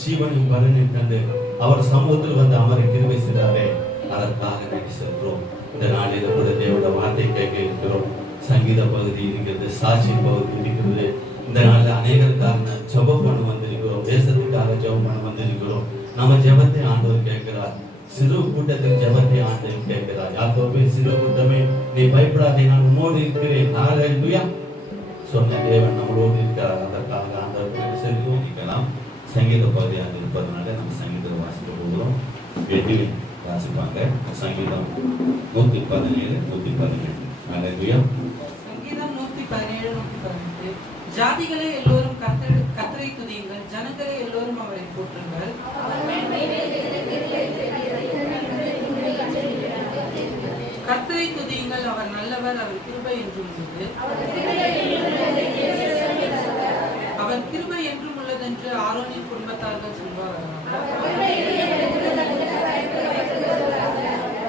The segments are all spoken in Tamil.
ஜீவனையும் பலனையும் தந்து அவர் சமூகத்தில் வந்து அமர கிருபை செய்தாரே, அதற்காக நன்றி செலுத்துகிறோம். இந்த நாளில் கூட தேவனுடைய வார்த்தை கேட்க இருக்கிறோம். சங்கீத பகுதி இருக்கிறது, சாட்சி பகுதி இருக்கிறது. இந்த நாளில் அநேகருக்காக ஜெபம் பண்ண வந்திருக்கிறோம், தேசத்துக்காக ஜெபம் பண்ண வந்திருக்கிறோம். நம்ம ஜெபத்தை ஆண்டவர் கேட்கிறார். சிறு கூட்டத்தின் ஜெபத்தை ஆண்டவர் கேட்கிறார். யாக்கோபே சிறு கூட்டமே, நீ பயப்படாதே, நான் உன்னோடு இருக்கிறேன். ஹல்லேலூயா சொன்ன தேவன் நம்மளோடு இருக்கிறார். அதற்காக ஆண்டவருக்கு செலுத்திக்கலாம். சங்கீத பகுதியாக இருப்பதனால நம்ம சங்கீதம் வாசிக்க போகிறோம். எட்டில் வாசிப்பாங்க. சங்கீதம் 117 118. ஹல்லேலூயா. சங்கீதம் 117 118. ஜாதிகளே எல்லோரும் கர்த்தரை துதியுங்கள், ஜனங்களே எல்லோரும் அவரை போற்றுங்கள். கர்த்தரை துதியுங்கள், அவர் நல்லவர், அவர் கிருபை என்றும் உள்ளது. அவர் கிருபை என்றும் உள்ளதென்று ஆரோனின் குடும்பத்தார்கள் சொல்வார்கள்.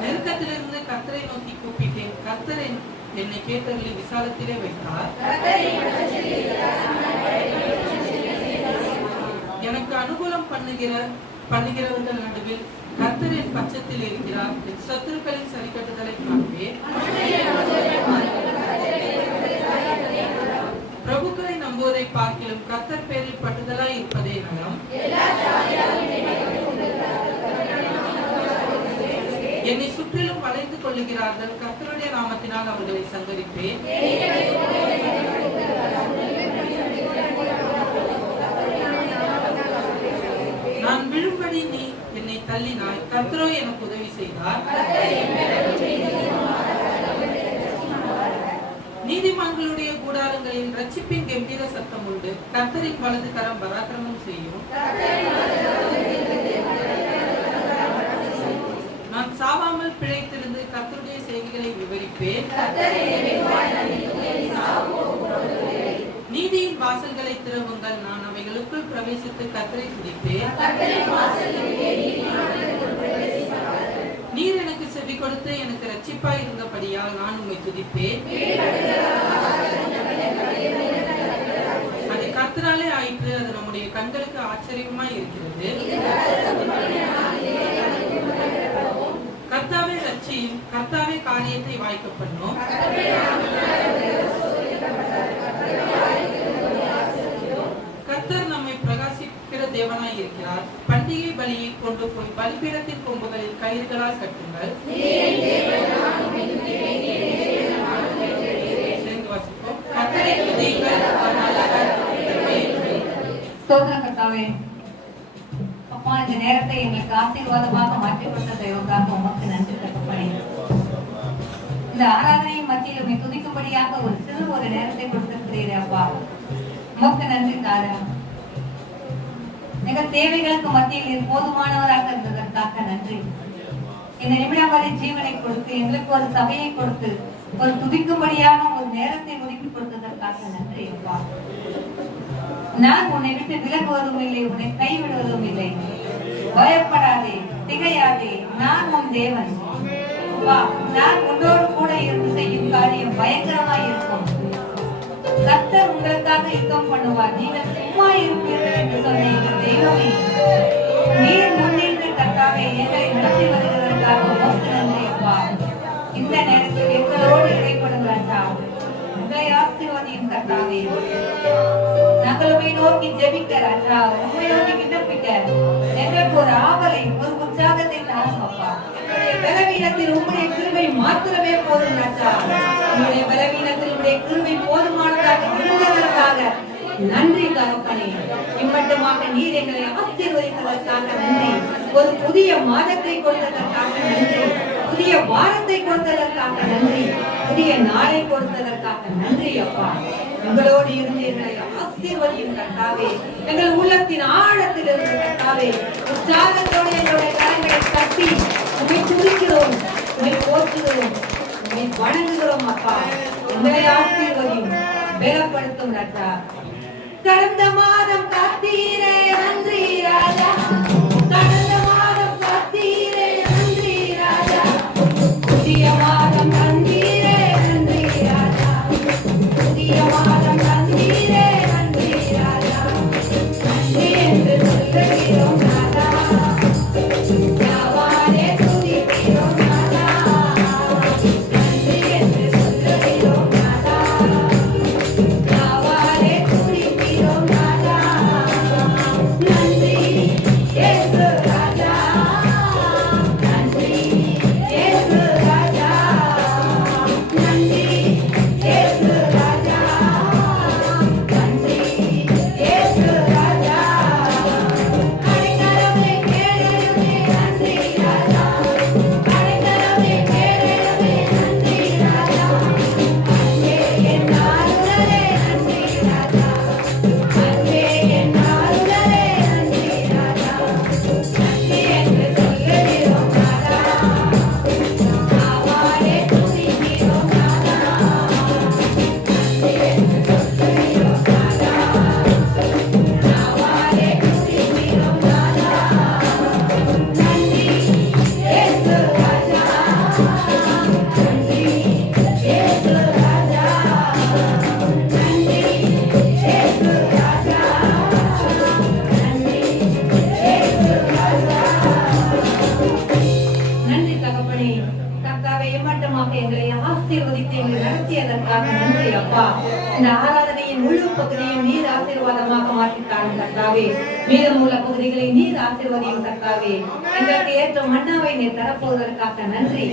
நெருக்கத்திலிருந்து கர்த்தரை நோக்கி கூப்பிட்டேன், கர்த்தர் என்னை கேட்டவர்களை விசாலத்திலே வைத்தார். எனக்கு அனுகூலம் பண்ணுகிறவர்கள் நடுவில் கர்த்தர் என் பட்சத்தில் இருக்கிறார். என் சத்துருக்களின் சரிக்கட்டுதலை காண்பேன். பிரபுக்களை நம்புவதை பார்க்கிலும் கர்த்தர் பேரில் பட்டுதலாய் இருப்பதே நலம். என்னை சுற்றிலும் வளைந்து கொள்ளுகிறார்கள், கர்த்தருடைய நாமத்தினால் அவர்களை சங்கரிப்பேன். நான் விழும்படி நீ என்னை தள்ளினாய், கர்த்தரோ எனக்கு உதவி செய்தார். நீதிமான்களுடைய கூடாரங்களில் ரட்சிப்பின் கம்பீர சத்தம் உண்டு, கர்த்தரின் வலது கரம் பராக்கிரமம் செய்யும். நான் சாவாமல் பிழைத்திருந்து கர்த்தருடைய செய்திகளை விவரிப்பேன். நீதியின் வாசல்களை திறவுங்கள், நான் அவைகளுக்குள் பிரவேசித்து கர்த்தரை துதிப்பேன். நீர் எனக்கு செவி கொடுத்து எனக்கு ரட்சிப்பாய் இருந்தபடியால் நான் உம்மை துதிப்பேன். அது கர்த்தராலே ஆயிற்று, அது நம்முடைய கண்களுக்கு ஆச்சரியமாய் இருக்கிறது. கர்த்தாவே ரட்சியும், கர்த்தாவே காரியத்தை வாய்க்க பண்ணும். கர்த்தர் நம்மை பிரகாசிக்கிற தேவனாய் இருக்கிறார். பண்டிகை பலியை கொண்டு போய் பலிபீடத்தின் கொம்புகளில் கயிறுகளால் கட்டுங்கள். சேர்ந்து வாசிப்போம். கர்த்தரை துதியுங்கள், அவர் நல்லவர், ஸ்தோத்திரம் கர்த்தாவே. அப்பா, இந்த நேரத்தை எங்களுக்கு ஆசீர்வாதமாக மாற்றிக் கொடுத்த தெய்வமாக உமக்கு நன்றி தகப்பனே. இந்த ஆராதனையின் மத்தியில் உம்மை துதிக்கும்படியாக ஒரு நேரத்தை கொடுத்திருக்கிறீரே அப்பா, உமக்கு நன்றி தாரா. எங்கள் தேவைகளுக்கு மத்தியில் நீர் போதுமானவராக இருந்ததற்காக நன்றி. இந்த நிமிடம் வரை ஜீவனை கொடுத்து எங்களுக்கு ஒரு சபையை கொடுத்து ஒரு துதிக்கும்படியாக ஒரு நேரத்தை ஒதுக்கி கொடுத்ததற்காக நன்றி அப்பா. நான் உன்னை விட்டு விலகுவதும் இல்லை, உன்னை கைவிடுவதும் இல்லை. பயப்படாதே, திகையாதே, நான் உன் தேவன். நான் உன்னோடு கூட இருந்து செய்யும் காரியம் பயங்கரமாய் இருக்கும். கர்த்தர் உங்களுக்காக யுத்தம் பண்ணுவார், நீங்கள் சும்மா இருப்பீர்கள் என்று சொன்ன எங்கள் தெய்வமே, நீர் முன்னின்று கர்த்தாவே எங்களை நடத்தி வருவதற்காக உமக்கு நன்றி அப்பா. இந்த நேரத்தில் எங்களோடு இடைப்படும் ராஜா, உங்களை ஆசீர்வதியும் கர்த்தாவே. நாங்களுமே நோக்கி ஜெபிக்க ராஜா, உண்மை நோக்கி விண்ணப்பிக்க எங்களுக்கு ஒரு ஆவலை, ஒரு உற்சாகத்தை தாரும் அப்பா. பலவீனத்தில் உம்முடைய கிருபை மாத்திரமே போதும் ராஜா. உங்களுடைய பலவீனத்தில் உங்களுடைய கிருபை போதுமானதாக இருந்ததற்காக நன்றி தகப்பனே. இம்மட்டுமாக நீர் எங்களை ஆசீர்வதித்ததற்காக நன்றி. ஒரு புதிய மாதத்தை கொடுத்ததற்காக நன்றி. புதிய வாரத்தை கொடுத்ததற்காக நன்றி. புதிய நாளை கொடுத்ததற்காக நன்றி அப்பா. எங்களோடு இருந்து எங்களை ஆசீர்வதியும் கர்த்தாவே. எங்கள் உள்ளத்தின் ஆழத்தில் இருந்த கர்த்தாவே, உற்சாகத்தோடு எங்களுடைய கரங்களை தட்டி உம்மை துதிக்கிறோம், உம்மை போற்றுகிறோம், உம்மை வணங்குகிறோம் அப்பா. எங்களை ஆசீர்வதியும், பலப்படுத்தும் ராஜா. கடந்த மாதம் காத்தீரே நன்றி ராஜா, கடந்த மாதம் காத்தீரே நன்றி ராஜா, புதிய மாதம் தந்தீரே நன்றி ராஜா, புதிய மாதம் தந்தீரே நன்றி ராஜா. நன்றி என்று சொல்லுகிறோம். அப்பா. இந்த ஆராதனையின் முழு பகுதியும் நீர் ஆசீர்வாதமாக மாற்றித்தாரும் கர்த்தாவே. மீதமுள்ள பகுதிகளை நீர் ஆசீர்வதியும் கர்த்தாவே. எங்களுக்கு ஏற்ற மன்னாவை நீர் தரப்போவதற்காக நன்றி.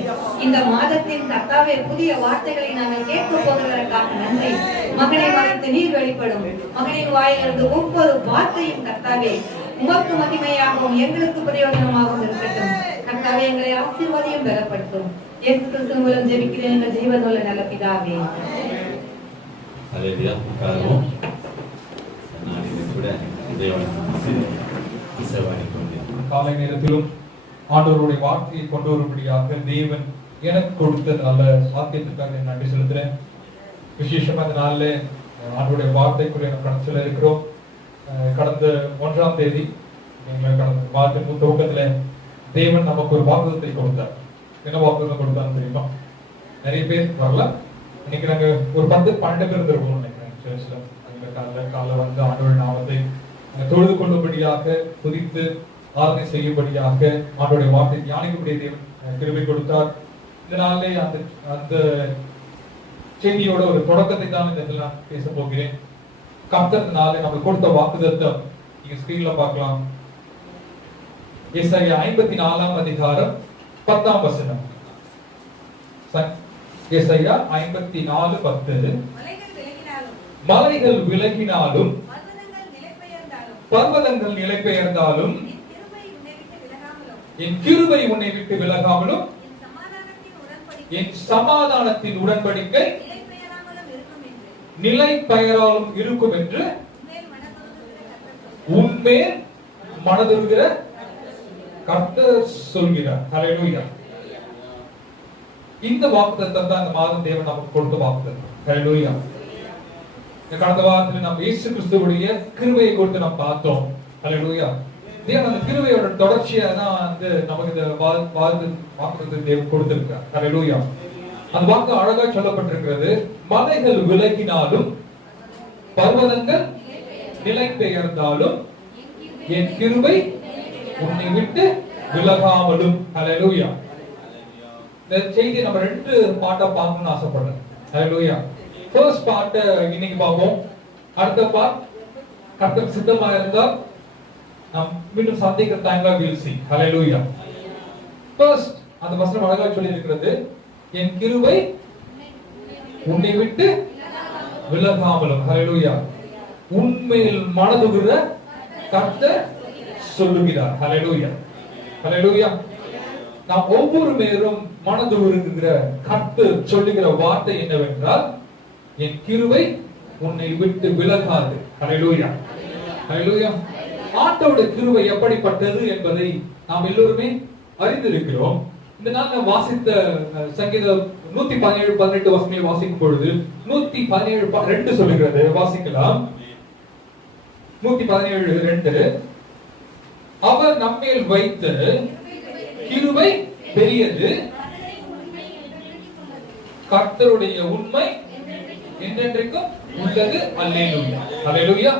இந்த மாதத்தின் கர்த்தாவே புதிய வார்த்தைகளை நாங்கள் கேட்க போவதற்காக நன்றி. மகனை மறைத்து நீர் வெளிப்படும். மகனின் வாயிலிருந்து ஒவ்வொரு வார்த்தையும் கர்த்தாவே உமக்கு மகிமையாகவும் எங்களுக்கு பிரயோஜனமாகவும் இருக்கட்டும். கர்த்தாவே எங்களை ஆசீர்வாதியும் பலப்படுத்தும். இயேசு கிறிஸ்து மூலம் ஜெபிக்கிறேன் எங்கள் ஜீவனுள்ள நல்ல பிதாவே. ஹல்லேலூயா. உட்காருவோம். நான் இது கூட தேவனை ஆசீர்வதித்துக் கொண்டேன். காலை நேரத்திலும் ஆண்டவருடைய வார்த்தையை கொண்டு வரும்படியாக தேவன் எனக்கு கொடுத்த நல்ல சாத்தியத்துக்காக நன்றி செலுத்துறேன். விசேஷமா இந்த நாளில் ஆண்டவருடைய வார்த்தைக்குரிய கடத்தில் இருக்கிறோம். கடந்த 1ஆம் தேதி கடந்த வாரத்தின் துவக்கத்துல தேவன் நமக்கு ஒரு வாக்குறுதியை கொடுத்தார். என்ன வாக்குறுதி கொடுத்தான்னு தெரியுமா? நிறைய பேர் வரல. இன்னைக்கு நாங்க ஒரு 10-12 பேர் இருந்திருக்கோம் நினைக்கிறேன் சர்ச்ல. காலைல வந்து ஆண்டவருடைய நாமத்தை தொழுது கொள்ளும்படியாக துதித்து ஆராதனை செய்யும்படியாக ஆண்டவருடைய வார்த்தை தியானிக்கக்கூடிய தேவன் கிருபை கொடுத்தார். இந்த நாளிலே அந்த செய்தியோட ஒரு தொடக்கத்தை தான் இந்த இடத்துல நான் பேச போகிறேன். கர்த்தர்னாலே நமக்கு கொடுத்த வாக்குத்தத்தம் நீங்க ஸ்கிரீன்ல பார்க்கலாம். ஏசாயா 54ஆம் அதிகாரம் 10ஆம் வசனம். ஏசாயா 54:10. மலைகள் விலகினாலும் பர்வதங்கள் நிலைபெயர்ந்தாலும் என் கிருபை உன்னை விட்டு விலகாமலும் என் சமாதானத்தின் உடன்படிக்கை நிலை பெயராலும் இருக்கும் என்று உன்மேல் மனதுருகிற கர்த்தர் சொல்கிறார். ஹல்லேலூயா. இந்த வாக்குத்தத்தம் தான் இந்த மாதம் தேவன் நமக்கு கொடுத்த வாக்குத்தத்தம். ஹல்லேலூயா. கடந்த வாரத்தில் நாம் இயேசு கிறிஸ்துவுடைய கிருபையை குறித்து நாம் பார்த்தோம். ஹல்லேலூயா. தேவன் அந்த கிருபையோட தொடர்ச்சியா தான் வந்து நமக்கு இந்த வாக்குத்தத்தத்தை தேவன் கொடுத்திருக்கார். ஹல்லேலூயா. அந்த வாக்கு அழகா சொல்லப்பட்டிருக்கிறது. மலைகள் விலகினாலும் பர்வதங்கள் நிலை பெயர்ந்தாலும் என் கிருபை உன்னை விட்டு விலகாமலும். ஹல்லேலூயா. இந்த செய்தி நம்ம 2 பாட்டா பார்க்கணும்னு ஆசைப்படுறேன். ஹல்லேலூயா. ஃபர்ஸ்ட் பார்ட் இன்னைக்கு பார்ப்போம். அடுத்த பார்ட் கர்த்தர் சித்தமா இருந்தால் நாம் மீண்டும் சந்திக்கிற டைம்ல we'll see. ஹல்லேலூயா. ஃபர்ஸ்ட் அந்த வசனம் அழகா சொல்லி இருக்கிறது. என் கிருபை உன்னை விட்டு விலகாமலும். ஹல்லேலூயா. உன்மேல் மனதுருகிற கர்த்தர் சொல்லுகிறார். ஹல்லேலூயா. ஹல்லேலூயா. நாம் ஒவ்வொரு பேரும் மனதுருகிற கர்த்தர் சொல்லுகிற வார்த்தை என்னவென்றால் என் கிருபை உன்னை விட்டு விலகாது. ஹல்லேலூயா. ஹல்லேலூயா. ஆண்டவருடைய கிருபை எப்படிப்பட்டது என்பதை நாம் எல்லோருமே அறிந்திருக்கிறோம். இந்த நாள் வாசித்த சங்கீதம் 117-18 வசனங்களை வாசிக்கும் பொழுது 117:2 சொல்லுகிறது. வாசிக்கலாம். 117:2. அவர் நம்மேல் வைத்த கிருபை பெரியது, கர்த்தருடைய உண்மை என்றென்றைக்கும் உள்ளது. அல்லேலூயா. அல்லேலூயா.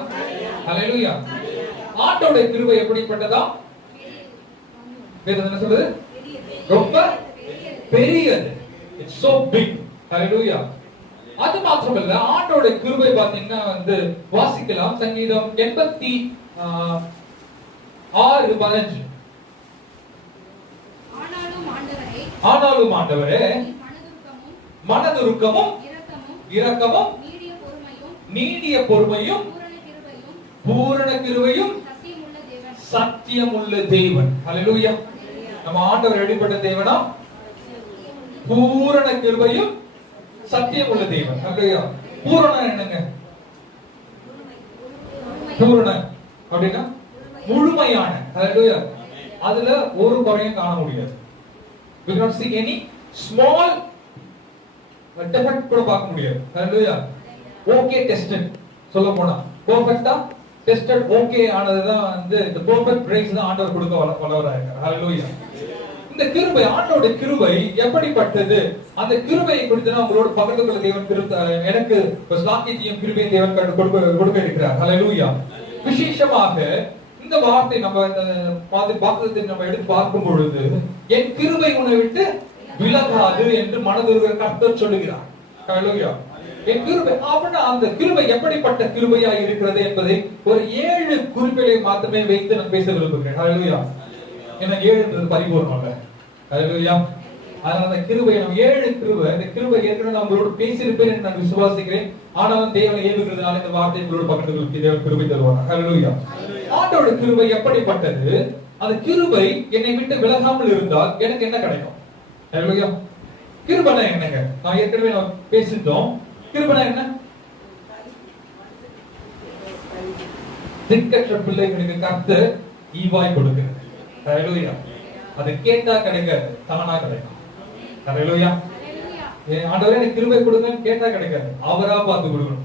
அல்லேலூயா. ஆண்டவருடைய கிருபை எப்படிப்பட்டதா? வேதம் என்ன சொல்லுது? ரொம்ப பெரியது. It's so big. Hallelujah. அது மாத்திரமல்ல, ஆண்டவருடைய கிருபை பாத்தீங்கன்னா வந்து வாசிக்கலாம். சங்கீதம் 86:15. ஆனாலும் ஆண்டவரே மனதுருக்கமும் இரக்கமும் நீடிய பொறுமையும் பூரண கிருபையும் சத்தியம் உள்ள தேவன். ஹல்லேலூயா. நம்ம ஆண்டவர் எப்படிப்பட்ட தேவனா? பூரண கிருபையும் சத்தியம் உள்ள தேவன். ஹல்லேலூயா. பூரணம் என்னங்க? பூரணம் அப்படின்னா முழுமையான. ஹல்லேலூயா. அதுல ஒரு குறையும் காண முடியாது. we cannot see any small defect கூட பார்க்க முடியாது. ஹல்லேலூயா. ஓகே டெஸ்டட் சொல்ல போனா பெர்ஃபெக்ட்டா டெஸ்டட் ஓகே ஆனதுதான் வந்து இந்த பெர்ஃபெக்ட் பிரைஸ் தான் ஆண்டவர் கொடுக்க வல்லவரா இருக்கார். ஹல்லேலூயா. இந்த கிருபை, ஆண்டவருடைய கிருபை எப்படிப்பட்டது? அந்த கிருபையை குறித்து உங்களோட பகிர்ந்து கொள்ள தேவன் எனக்கு ஸ்லாக்கியத்தையும் கிருபையை தேவன் கொடுக்க இருக்கிறார். ஹல்லேலூயா. விசேஷமாக இந்த வார்த்தை நம்ம வாக்குத்தத்தை நம்ம எடுத்து பார்க்கும் பொழுது என் கிருபை உன்னை விட்டு விலகாது என்று மனதுருகிற கர்த்தர் சொல்லுகிறார். ஹல்லேலூயா. என் கிருபை அப்படின்னா அந்த கிருபை எப்படிப்பட்ட கிருபையா இருக்கிறது என்பதை ஒரு 7 குறிப்புகளை மாத்திரமே வைத்து நான் பேச விரும்புகிறேன். ஹalleluya. ஏன்னா 7ன்றது பரிபூர்ணம் அல்ல. ஹalleluya. அதனால அந்த கிருபை நம்ம 7 கிருபை, இந்த கிருபை ஏற்கனவே நான் உங்களோட பேசியிருப்பேன் என்று நான் விசுவாசிக்கிறேன். ஆனாலும் தேவனை ஏவுகிறதுனால இந்த வார்த்தையை உங்களோட பக்கத்தில் கொள்ளும் தேவன் கிருபை தருவார். ஹalleluya. ஆண்டோட கிருபை எப்படிப்பட்டது? அந்த கிருபை என்னை விட்டு விலகாமல் இருந்தால் எனக்கு என்ன கிடைக்கும்? ஹalleluya. கிருபைனா என்னங்க? நான் ஏற்கனவே பேசிட்டோம். கிருபைனா என்ன? திக்கற்ற பிள்ளைகளுக்கு கர்த்தர் ஈவாய் கொடுக்கிறது. ஹalleluya. அது கேட்டா கிடைக்காது, தானா கிடைக்கும். ஹalleluya. ஆண்டவரே எனக்கு கிருபை கொடுங்கன்னு கேட்டா கிடைக்காது, அவரா பார்த்து கொடுக்கணும்.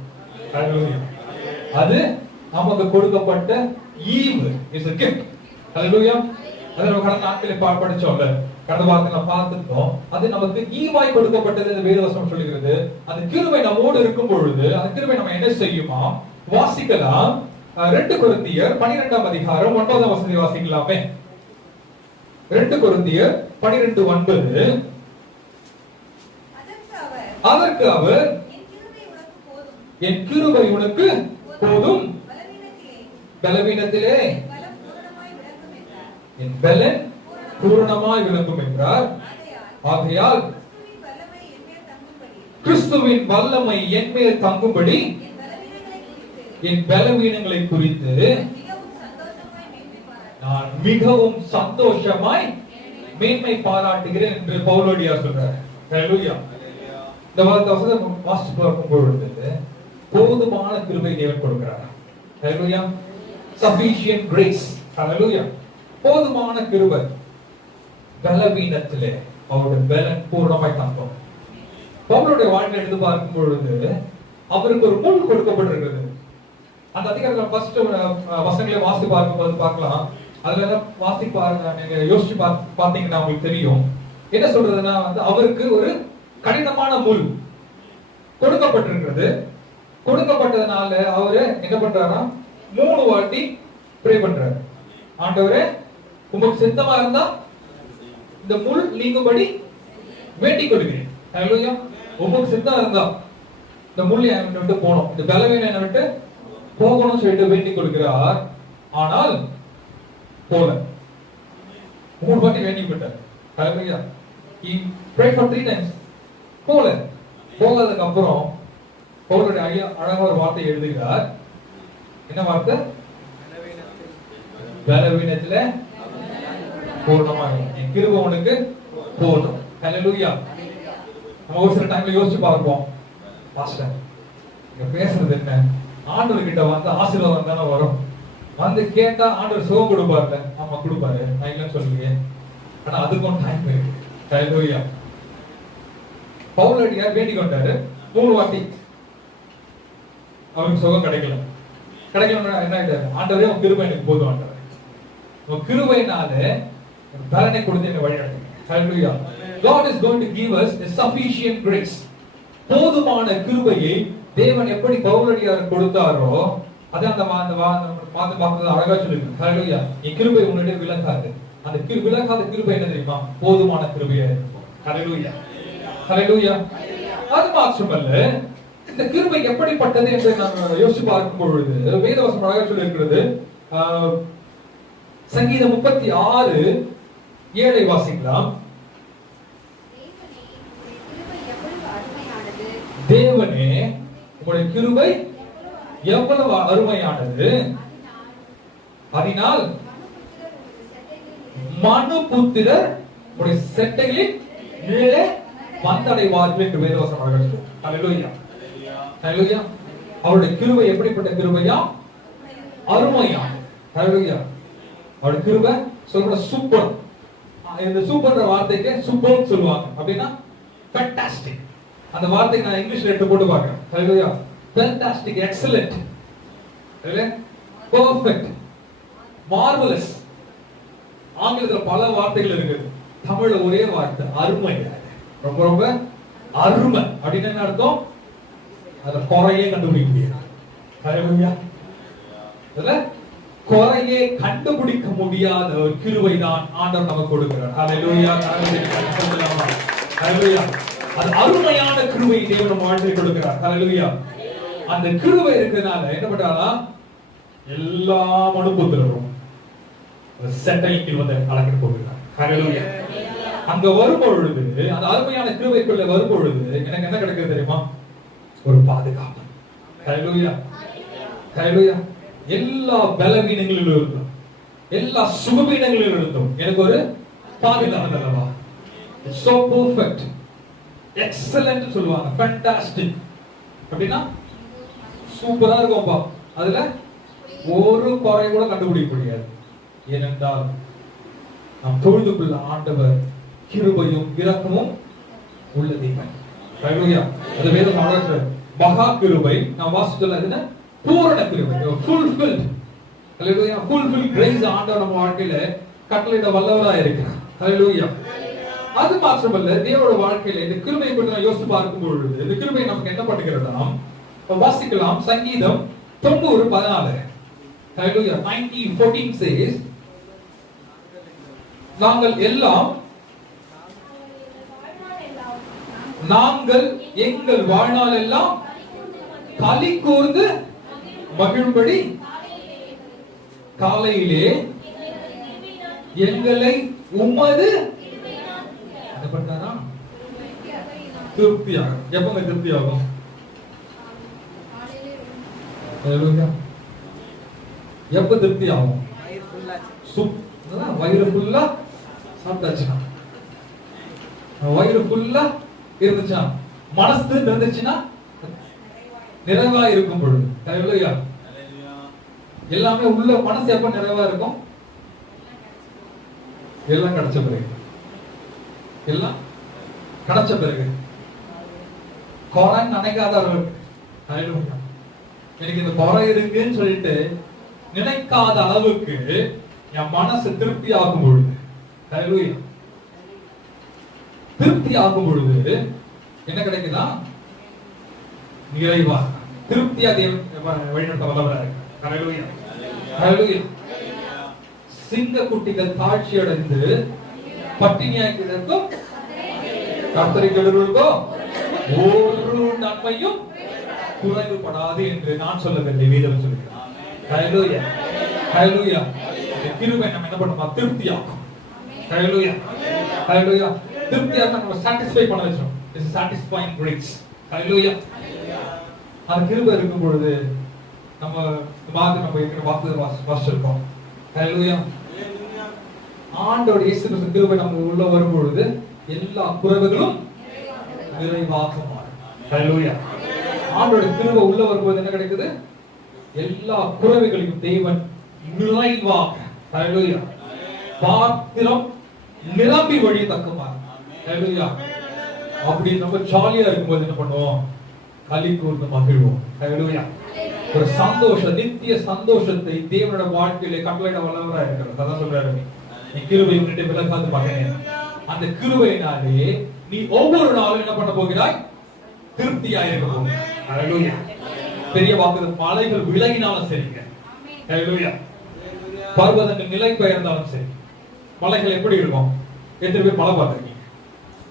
ஹalleluya. அது நமக்கு கொடுக்கப்பட்ட ஈவு, இஸ் a gift. ஹalleluya. அதை நம்ம கடந்த நாட்களில் படிச்சோம்ல, கடந்த வாரத்துல பார்த்துட்டோம். அது நமக்கு ஈவாய் கொடுக்கப்பட்டது என்று வேதவசனம் சொல்லுகிறது. அந்த கிருபை நம்மோடு இருக்கும் பொழுது அந்த கிருபை நம்ம என்ன செய்யுமா? வாசிக்கலாம். 2 கொரிந்தியர் 12ஆம் அதிகாரம் 9ஆம் வசனத்தை வாசிக்கலாமே. 2 கொரிந்தியர் 12:9. அதற்கு அவர் என் கிருபை உனக்கு போதும், பலவீனத்திலே என் பலன் பூரணமாய் விளங்கும் என்றார். ஆகையால் கிறிஸ்துவின் வல்லமை என் மேல் தங்கும்படி என் பலவீனங்களை குறித்து நான் மிகவும் சந்தோஷமாய் மேன்மை பாராட்டுகிறேன் என்று பவுலடியார் சொல்றார். ஹalleluya. இந்த வசனம் வாசித்து பார்க்கும் பொழுது போதுமான கிருபை தேவன் கொடுக்கிறார். ஹalleluya. sufficient grace. ஹalleluya. போதுமான கிருபை. பலவீனத்திலே அவருடைய பலன் பூர்ணமாய் தங்கும். பவுலுடைய வாழ்க்கையை எடுத்து பார்க்கும் பொழுது அவருக்கு ஒரு முள் கொடுக்கப்பட்டிருக்கிறது. அந்த அதிகாரத்துல ஃபர்ஸ்ட் வசனங்களை வாசித்து பார்க்கும்போது பார்க்கலாம். அதுல வாசித்து பாருங்க, நீங்க யோசிச்சு பாத்தீங்கன்னா உங்களுக்கு தெரியும். என்ன சொல்றதுன்னா அவருக்கு ஒரு கடினமான முள் கொடுக்கப்பட்டிருக்கிறது. கொடுக்கப்பட்டதுனால அவரு என்ன பண்றாரா? 3 வாட்டி ப்ரே பண்றாரு. ஆண்டவரே உங்களுக்கு சித்தமா இருந்தா இந்த முள் நீங்கும்படி வேண்டிக் கொள்கிறேன். ஹalleluya. உங்களுக்கு சித்தம் இருந்தா இந்த முள் என்னை விட்டு போகணும், இந்த பலவீனம் என்னை விட்டு போகணும்னு சொல்லிட்டு வேண்டிக் கொள்கிறார். ஆனால் போல 3 வாட்டி வேண்டிக் கொண்டார். ஹalleluya. he prayed for 3 times. போகாததுக்கு அப்புறம் பவுலுடைய அழகான ஒரு வார்த்தை எழுதுகிறார். என்ன வார்த்தை? பலவீனத்திலே பூர்ணமாய் என் கிருபை உனக்கு போதும். ஹalleluya. நம்ம ஒரு சில டைம்ல யோசிச்சு பார்ப்போம், பாஸ்டர் இங்க பேசுறது என்ன? ஆண்டவர் கிட்ட வந்து ஆசீர்வாதம் தானே வரும், வந்து கேட்டா ஆண்டவர் சுகம் கொடுப்பார்ல. ஆமா கொடுப்பாரு, நான் இல்லைன்னு சொல்லுங்க. ஆனா அதுக்கும் டைம் இருக்கு. ஹalleluya. பவுலடியார் வேண்டிக் கொண்டாரு 3 வாட்டி. அவருக்கு சுகம் கிடைக்கல. என்ன ஆயிட்டாரு? ஆண்டவரே உன் கிருபை எனக்கு போதும். ஆண்டவரே உன் கிருபையினால பலனை கொடுத்து என்னை வழிநடத்துங்க. ஹalleluya. God is going to give us a sufficient grace. போதுமான கிருபையை தேவன் எப்படி பவுலடியாருக்கு கொடுத்தாரோ அதை அந்த பார்த்து அழகா சொல்லிருக்கு. ஹalleluya. இந்த கிருபை உன்னிட விலகாது. அந்த விலகாத கிருபை என்ன தெரியுமா? போதுமான கிருபையா இருக்கும். ஹalleluya. ஹalleluya. அது மாத்திரமல்ல, இந்த கிருபை எப்படிப்பட்டது என்று நாம் யோசிச்சு பார்க்கும் பொழுது வேதவசனம் அழகா சொல்லி இருக்கிறது. சங்கீதம் 36:7 வாசிக்கலாம். தேவனே உம்முடைய கிருபை எவ்வளவு அருமையானது, அதனால் மனுபுத்திரர் உம்முடைய செட்டைகளின் கீழே வந்தடைவார்கள் என்று வேதவசனம் அழகா சொல்லுது. ஹalleluya. ஹalleluya. அவருடைய கிருபை எப்படிப்பட்ட கிருபையா? அருமையா. ஹalleluya. அவருடைய கிருபை சொல்ற சூப்பர். இந்த சூப்பர்ன்ற வார்த்தைக்கு சூப்பர் சொல்லுவாங்க. அப்படின்னா ஃபேண்டாஸ்டிக். அந்த வார்த்தைக்கு நான் இங்கிலீஷ்ல எடுத்து போட்டு பார்க்கிறேன். ஹalleluya. Fantastic, excellent, perfect, marvellous. ஆங்கிலத்துல பல வார்த்தைகள் இருக்கு. தமிழ்ல ஒரே வார்த்தை அருமை. ரொம்ப ரொம்ப அருமை அப்படின்னு என்ன அர்த்தம்? அத குறையே கண்டுபிடிக்க முடியாது. ஹalleluya. அதுல குறையே கண்டுபிடிக்க முடியாத ஒரு கிருபை தான் ஆண்டவர் நமக்கு கொடுக்கிறார். ஹalleluya. ஹalleluya. அது அருமையான கிருபை தேவன் நம்ம வாழ்க்கையில் கொடுக்கிறார். ஹல்லேலூயா. அந்த கிருபை இருக்கிறதுனால என்ன பண்றாரா, எல்லாம் அனுபவத்திலும் செட்டையில் வந்து கலக்கிட்டு போகிறார். ஹல்லேலூயா. அங்க வரும்பொழுது, அந்த அருமையான கிருபைக்குள்ள வரும்பொழுது எனக்கு என்ன கிடைக்கிறது தெரியுமா? ஒரு பாதுகாப்பு. ஹல்லேலூயா. ஹல்லேலூயா. எல்லா பலவீனங்களிலும் இருந்தும், எல்லா சுகவீனங்களிலும் இருந்தும் எனக்கு ஒரு பாதுகாப்பு அல்லவா? So perfect, excellent சொல்லுவாங்க, fantastic அப்படின்னா சூப்பரா இருக்கும்பா. அதுல ஒரு குறை கூட கண்டுபிடிக்க முடியாது. ஏனென்றால் நாம் தொழுது கொள்ள ஆண்டவர் கிருபையும் இரக்கமும் உள்ள தேவன். ஹல்லேலூயா. அது வேதம் சொல்றது மகா கிருபை. நாம் வாசிச்சல என்ன? பூரண கிருபை, fulfilled. ஹல்லேலூயா. fulfilled grace ஆண்டவர் நம்ம வாழ்க்கையில கட்டளையிட வல்லவராய் இருக்கிறார். ஹல்லேலூயா. அது மாத்திரமல்ல, தேவனுடைய வாழ்க்கையில இந்த கிருபையை பற்றி நான் யோசித்து பார்க்கும் பொழுது இந்த கிருபை நமக்கு என்ன பண்ணுகிறதா? வாசிக்கலாம் சங்கீதம் 90:14. ஹல்லேலூயா. 90:14 says, நாங்கள் எங்கள் வாழ்நாள் எல்லாம் களி கூர்ந்து மகிழும்படி காலையிலே எங்களை உமது திருப்தியாக. எப்பங்க திருப்தியாகும்? எப்ப திருப்தி ஆகும்? வயிறு ஃபுல்லா சாப்பிட்டாச்சுன்னா, வயிறு ஃபுல்லா இருந்துச்சுன்னா, மனசு இருந்துச்சுன்னா, நிறைவா இருக்கும் பொழுது. ஹல்லேலூயா. எல்லாமே உள்ள மனசு எப்ப நிறைவா இருக்கும்? எல்லாம் கிடைச்ச பிறகு. எல்லாம் கிடைச்ச பிறகு. குறைன்னு நினைக்காதவர்களுக்கு ஹல்லேலூயா. எனக்கு இந்த குறை இருக்குன்னு சொல்லிட்டு நினைக்காத அளவுக்கு என் மனசு திருப்தி ஆகும் பொழுது, ஹல்லேலூயா, திருப்தி ஆகும் பொழுது என்ன கிடைக்குதா? நிறைவா திருப்தியா தேவன் வழிநடத்த வல்லவராக இருக்கிறார். ஹல்லேலூயா. ஹல்லேலூயா. சிங்க குட்டிகள் தாழ்ச்சி அடைந்து பட்டினியாய் கிடக்கும் கர்த்தருக்கோ ஒரு நன்மையும் குறைவுபடாது என்று நான் சொல்லவில்லை, வேதம் சொல்லுகிறது. ஹல்லேலூயா. ஹல்லேலூயா. இந்த கிருபை நம்ம என்ன பண்ணுமா? திருப்தியாக்கும். ஹல்லேலூயா. ஹல்லேலூயா. திருப்தியாக நம்ம சாட்டிஸ்ஃபை பண்ண வச்சோம். This is satisfying grace. ஹல்லேலூயா. அந்த கிருபை இருக்கும் பொழுது நம்ம வாசிச்சிருக்கோம். ஹல்லேலூயா. ஆண்டவர் இயேசு கிறிஸ்து கிருபை நம்ம உள்ள வரும் பொழுது எல்லா குறைவுகளும் நிறைவாக மாறும். ஹல்லேலூயா. ஆண்டோட கிருபை உள்ள வரும்போது என்ன கிடைக்குது? எல்லா குறைவுகளையும் தேவன் நிறைவாக, ஹல்லேலூயா, பாத்திரம் நிரம்பி வழி தக்குமாறு. ஹல்லேலூயா. அப்படி நம்ம ஜாலியா இருக்கும்போது என்ன பண்ணுவோம்? களி கூர்ந்து மகிழ்வோம். ஹல்லேலூயா. ஒரு சந்தோஷ, நித்திய சந்தோஷத்தை தேவனோட வாழ்க்கையிலே கட்டளையிட வல்லவராக இருக்கிறார். அதான் சொல்றாரு, நீ கிருபை விட்டு விலகாது மகனே. அந்த கிருபையினாலே நீ ஒவ்வொரு நாளும் என்ன பண்ண போகிறாய்? திருப்தியாக இருக்க போகிறாய். ஹல்லேலூயா. பெரிய வாக்கு, மலைகள் விலகினாலும் சரிங்க. ஹல்லேலூயா. பர்வதங்கள் நிலை பெயர்ந்தாலும் சரி. மலைகள் எப்படி இருக்கும்? எத்தனை பேர் மலை பார்த்திருக்கீங்க?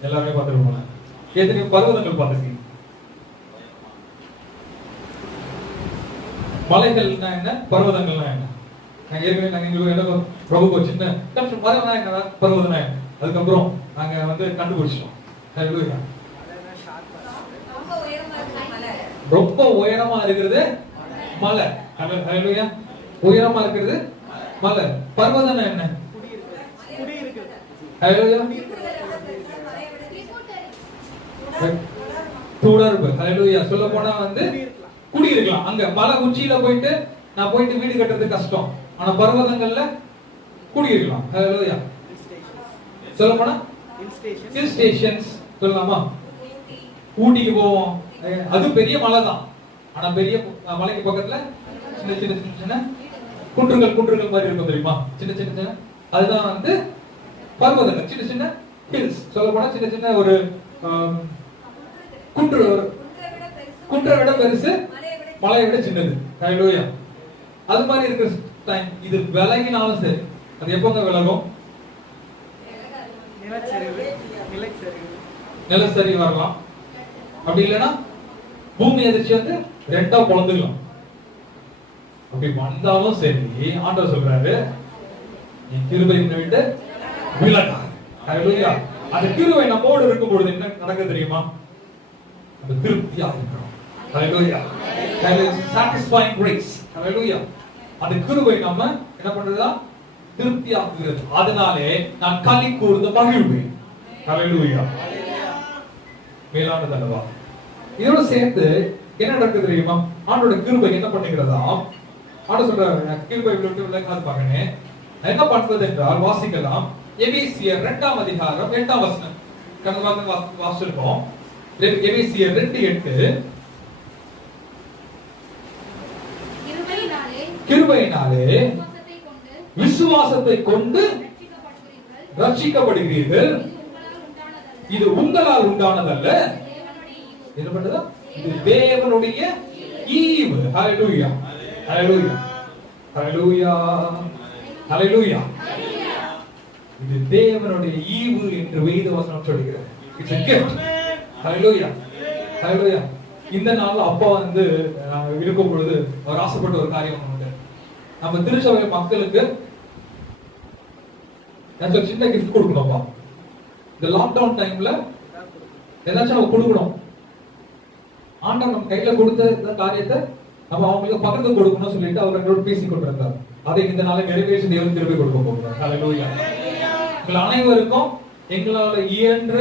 எல்லாமே பார்த்திருக்கோம். எத்தனை பர்வதங்கள் பார்த்திருக்கீங்க? மலைகள்னா என்ன, பர்வதங்கள்னா என்ன? நாங்க ஏற்கனவே நாங்க ரொம்ப சின்ன மரம்னா என்ன, பர்வதம்னா என்ன, அதுக்கப்புறம் நாங்க கண்டுபிடிச்சோம். ஹல்லேலூயா. ரொம்ப உயரமா இருக்கிறது மலை. ஹல்லேலூயா. உயரமா இருக்கிறது மலை. பர்வதம்னா என்ன? ஹல்லேலூயா. தொடர்பு. ஹல்லேலூயா. சொல்ல போனா குடி இருக்கலாம். அங்க மலை உச்சியில போயிட்டு நான் வீடு கட்டுறது கஷ்டம். ஆனா பர்வதங்கள்ல குடி இருக்கலாம். ஹல்லேலூயா. சொல்ல போனா ஹில் ஸ்டேஷன்ஸ் சொல்லலாமா? ஊட்டிக்கு போவோம். அது பெரிய மலை தான். ஆனா பெரிய மலைக்கு பக்கத்துல சின்ன சின்ன சின்ன குன்றுகள் மாதிரி இருக்கும் தெரியுமா? சின்ன சின்ன அதுதான் பர்வதங்கள். சின்ன சின்ன ஹில்ஸ். சொல்ல போனா சின்ன சின்ன ஒரு குன்றை விட பெருசு, மலையை விட சின்னது. ஹல்லேலூயா. அது மாதிரி இருக்கிற டைம் இது விலகினாலும் சரி. அது எப்பங்க விலகும்? நிலச்சரி வரலாம், அப்படி இல்லைன்னா பூமி அதிர்ச்சி வந்து ரெண்டா பொழந்துக்கலாம். அப்படி வந்தாலும் சரி, ஆண்டவர் சொல்றாரு நீ கிருபை விட்டு விலகாத. ஹல்லேலூயா. அந்த கிருபை நம்மோடு இருக்கும் பொழுது என்ன நடக்குது தெரியுமா? அந்த திருப்தியா இருக்கிறோம். ஹல்லேலூயா. satisfying grace. ஹல்லேலூயா. அந்த கிருபை நம்ம என்ன பண்றதா? திருப்தியாக்குகிறது. அதனாலே நான் களி கூர்ந்து மகிழ்வேன். ஹல்லேலூயா. மேலானது அல்லவா? இதோட சேர்த்து என்ன நடக்குது தெரியுமா? ஆண்டோட கிருபை என்ன பண்ணுகிறதா? ஆண்டவர் சொல்றாரு கிருபை விட்டு விலகாத மகனே. என்ன பண்றது என்றால் வாசிக்கலாம். எபேசியர் 2ஆம் அதிகாரம் 8ஆம் வசனம். கடந்த வாசிச்சிருக்கோம். எபேசியர் 2:8. கிருபையினாலே விசுவாசத்தை கொண்டு ரட்சிக்கப்படுகிறீர்கள். இது உங்களால் உண்டானதல்ல. என்ன பண்றதா? இது தேவனுடைய ஈவு. ஹல்லேலூயா. ஹல்லேலூயா. ஹல்லேலூயா. ஹல்லேலூயா. இது தேவனுடைய ஈவு என்று வேதவசனம் சொல்கிறது. It's a gift. ஹல்லேலூயா. ஹல்லேலூயா. இந்த நாள்ல அப்பா வந்து இருக்கும் பொழுது அவர் ஆசைப்பட்ட ஒரு காரியம் உண்டு. நம்ம திருச்சபை மக்களுக்கு சின்ன கிஃப்ட் கொடுக்கணும்ப்பா. இந்த லாக்டவுன் டைம்ல ஏதாச்சும் நம்ம கொடுக்கணும். ஆண்டவர் நம்ம கையில கொடுத்த இந்த காரியத்தை நம்ம அவங்களுக்கு பகிர்ந்து கொடுக்கணும்னு சொல்லிட்டு அவர் எங்களோட பேசிக் கொண்டிருந்தார். அதை இந்த நாளை நிறைவேற்றி தேவன் திருப்பி கொடுக்க போகிறார். ஹல்லேலூயா. உங்கள் அனைவருக்கும் எங்களால இயன்ற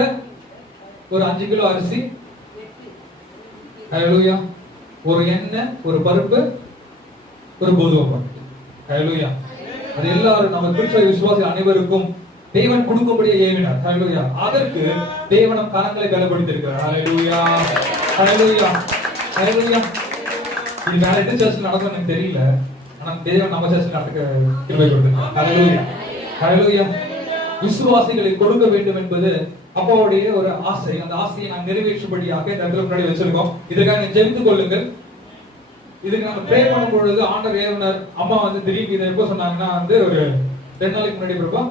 ஒரு 5 கிலோ அரிசி, ஹல்லேலூயா, ஒரு எண்ணெய், ஒரு பருப்பு, ஒரு கோதுமை பருப்பு. ஹல்லேலூயா. அது எல்லாரும் நம்ம திருச்சபை விசுவாசி அனைவருக்கும் தேவன் கொடுக்கும்படியே ஏவினார். ஹல்லேலூயா. அதற்கு தேவன் கரங்களை பலப்படுத்தியிருக்கிறார். ஹல்லேலூயா. ஹல்லேலூயா. ஹல்லேலூயா. இது வேற எந்த சர்ச்சில் நடக்கும் எனக்கு தெரியல. ஆனா தேவன் நம்ம சர்ச்சில் நடக்க கிருபை கொடுத்திருக்கிறார். ஹல்லேலூயா. ஹல்லேலூயா. விசுவாசிகளை கொடுக்க வேண்டும் என்பது அப்பாவுடைய ஒரு ஆசை. அந்த ஆசையை நான் நிறைவேற்றும்படியாக இந்த இடத்துல முன்னாடி வச்சிருக்கோம். இதுக்காக நீங்க ஜெபித்துக் கொள்ளுங்கள். இதுக்கு நாங்க ப்ரே பண்ணும் பொழுது ஆண்டவர் ஏவனர் அம்மா வந்து திடீர்னு இதை எப்போ சொன்னாங்கன்னா வந்து ஒரு 2 நாளைக்கு முன்னாடி இருப்பா,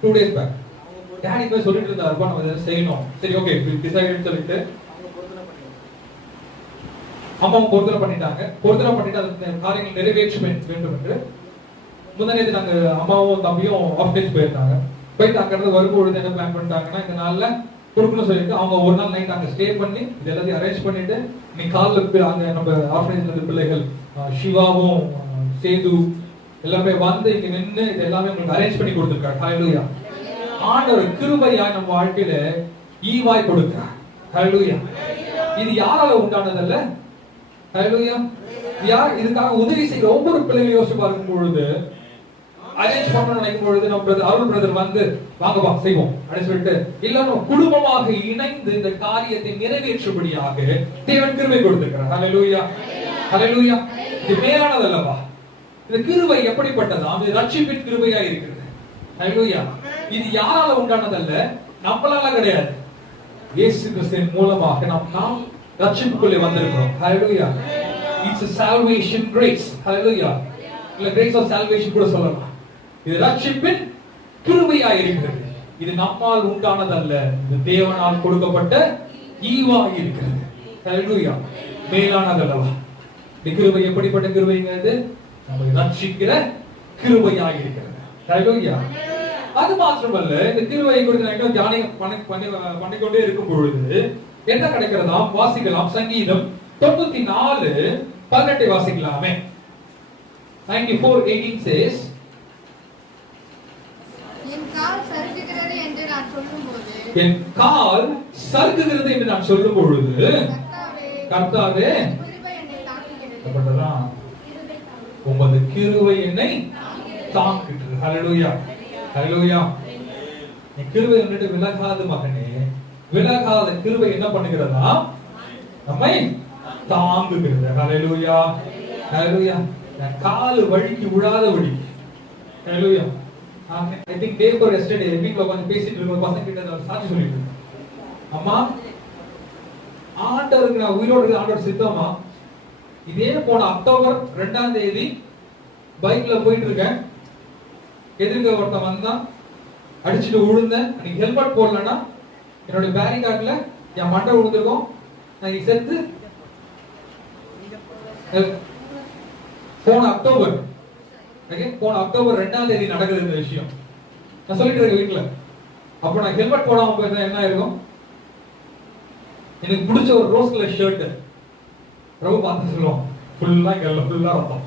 2 days பேக் டேடி போய் சொல்லிட்டு இருந்தாருப்பா நம்ம இதை செய்யணும். சரி ஓகே டிசைட் சொல்லிட்டு அம்மாவும் பொருத்தனை பண்ணிட்டாங்க. பொருத்தனை பண்ணிட்டு அந்த காரியங்கள் நிறைவேற்ற வேண்டும் என்று முன்னாடி நாங்க அம்மாவும் தம்பியும் ஆஃபீஸ் போயிருந்தாங்க. போயிட்டு அங்க இருந்து வரும்பொழுது என்ன பிளான் பண்ணிட்டாங்கன்னா இந்த நாள்ல கொடுக்கணும்னு சொல்லிட்டு அவங்க ஒரு நாள் நைட் அங்க ஸ்டே பண்ணி இது எல்லாத்தையும் அரேஞ்ச் பண்ணிட்டு நீ காலில் அங்க நம்ம ஆர்ஃபனேஜ்ல இருந்த பிள்ளைகள் சிவாவும் சேது எல்லாமே வந்து இங்க நின்று இது எல்லாமே உங்களுக்கு அரேஞ்ச் பண்ணி கொடுத்துருக்காரு. ஹல்லேலூயா. ஆண்டவர் கிருபையா நம்ம வாழ்க்கையில ஈவாய் கொடுக்கிறார். ஹல்லேலூயா. இது யாரால உண்டானதல்ல. ஹல்லேலூயா. யார் இதுக்காக உதவி செய்கிற ஒவ்வொரு பிள்ளைகளையும் யோசிச்சு பார்க்கும் பொழுது அரேஞ்ச் பண்ணணும்னு நினைக்கும் பொழுது நம்ம அருள் பிரதர் வந்து வாங்கப்பா செய்வோம் அப்படின்னு சொல்லிட்டு எல்லாரும் குடும்பமாக இணைந்து இந்த காரியத்தை நிறைவேற்றும்படியாக தேவன் கிருபை கொடுத்திருக்கிறார். ஹல்லேலூயா. ஹல்லேலூயா. இது மேலானது அல்லவா? இந்த கிருபை எப்படிப்பட்டதாம்? இது ரட்சிப்பின் கிருபையா இருக்கிறது. ஹல்லேலூயா. இது யாரால உண்டானதல்ல, நம்மளால கிடையாது. இயேசு கிறிஸ்துவின் மூலமாக நாம் ரட்சிப்புக்குள்ளே வந்திருக்கிறோம். ஹல்லேலூயா. It's a salvation grace. ஹல்லேலூயா. இல்ல grace of salvation கூட சொல்லலாம். இது ரட்சிப்பின் கிருபையா இருக்கிறது. இது நம்மால் உண்டானதல்ல, இது தேவனால் கொடுக்கப்பட்ட ஈவா இருக்கிறது. ஹல்லேலூயா. மேலானது அல்லவா? இந்த கிருபை எப்படிப்பட்ட கிருபைங்கிறது? நம்மை ரட்சிக்கிற கிருபையா இருக்கிறது. ஹல்லேலூயா. அது மாத்திரமல்ல, இந்த கிருபையை குறித்து நான் இன்னும் தியானம் பண்ணிக்கொண்டே இருக்கும் பொழுது என்ன கிடைக்கிறதா? வாசிக்கலாம். சங்கீதம் 94:18 வாசிக்கலாமே. 94:18 says, என் கால் சறுக்குகிறது என்று நான் சொல்லும்போது, என் கால் சறுக்குகிறது என்று நான் சொல்லும் பொழுது கர்த்தாவே கிருபை என்னை தாங்குகிறது. உமது கிருபை என்னை தாங்குகிறது. ஹல்லேலூயா. ஹல்லேலூயா. நீ கிருபை என்னிடம் விலகாத மகனே. விலகாத கிருபை என்ன பண்ணுகிறதா? நம்மை தாங்குகிறது. ஹல்லேலூயா. ஹல்லேலூயா. கால் வழிக்கு விழாத வழி. ஹல்லேலூயா. I think day before yesterday வீட்ல உட்கார்ந்து பேசிட்டு இருக்க பசங்க கிட்ட சாட்சி சொல்லிட்டு அம்மா ஆண்டவருக்கு நான் உயிரோடு ஆண்டவர் சித்தமா இதே போன அக்டோபர் 2ஆம் தேதி பைக்ல போயிட்டு இருக்கேன். எதிர்க்க ஒருத்தன் வந்தான், அடிச்சுட்டு விழுந்தேன். அன்னைக்கு ஹெல்மெட் போடலன்னா என்னுடைய பேரிகார்ட்ல என் மண்டை விழுந்திருக்கும், நான் செத்து போன அக்டோபர் 2ஆம் தேதி நடக்குது இந்த விஷயம். நான் சொல்லிட்டு இருக்கேன் வீட்டுல. அப்ப நான் ஹெல்மெட் போடாம போயிருந்தா என்ன ஆயிருக்கும்? எனக்கு பிடிச்ச ஒரு ரோஸ் கலர் ஷர்ட் ரொம்ப பார்த்து சொல்லுவோம், ஃபுல்லா ரத்தம்.